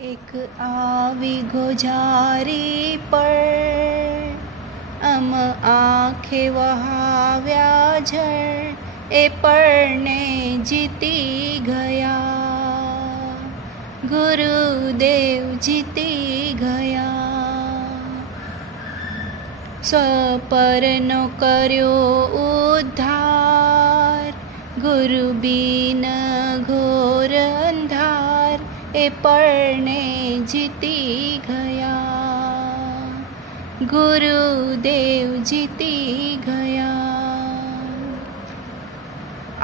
એક આવી ગોજારી પર આંખે વહાવ્યા જળ એ પળને જીતી ગયા, ગુરુદેવ જીતી ગયા. સ્વપરનો કર્યો ઉદ્ધાર, ગુરુ બિન ઘોર અંધાર એ પળને જીતી ગયા, ગુરુદેવ જીતી ગયા.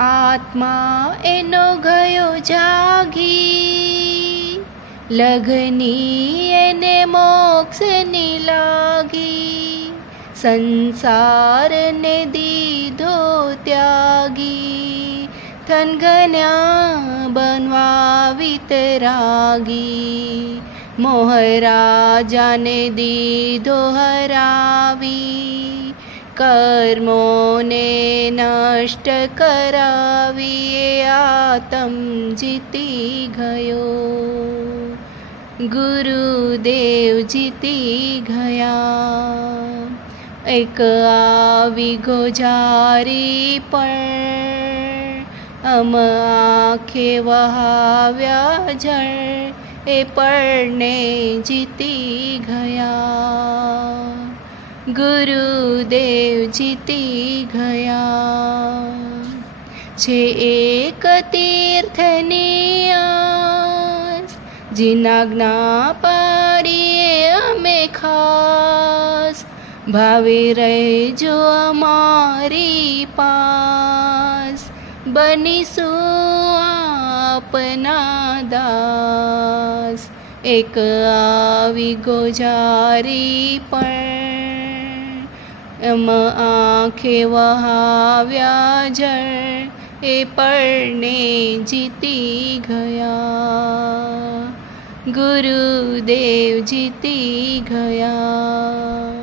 આત્મા એનો ગયો જાગી, લગની એને મોક્ષની લાગી, સંસારને દીધો ત્યાગી, ધનગન્યા બનવા વિતરાગી, મોહરાજાને દીધો હરાવી, કર્મોને નષ્ટ કરાવી એ આતમ જીતી ગયો, ગુરુદેવ જીતી ગયા. એક આવી ગોજારી પણ આંખે વહાવ્યા જળ એ પળને જીતી ગયા, ગુરુદેવ જીતી ગયા. છે એક તીર્થની આસ, જીનાજ્ઞા પાડીએ અમે ખાસ, ભાવે રહેજો અમારી પાસ, બનીશું આપના દાસ. એક આવી ગોજારી પણ આંખે વહાવ્યા જળ એ પળને જીતી ગયા, ગુરુદેવ જીતી ગયા.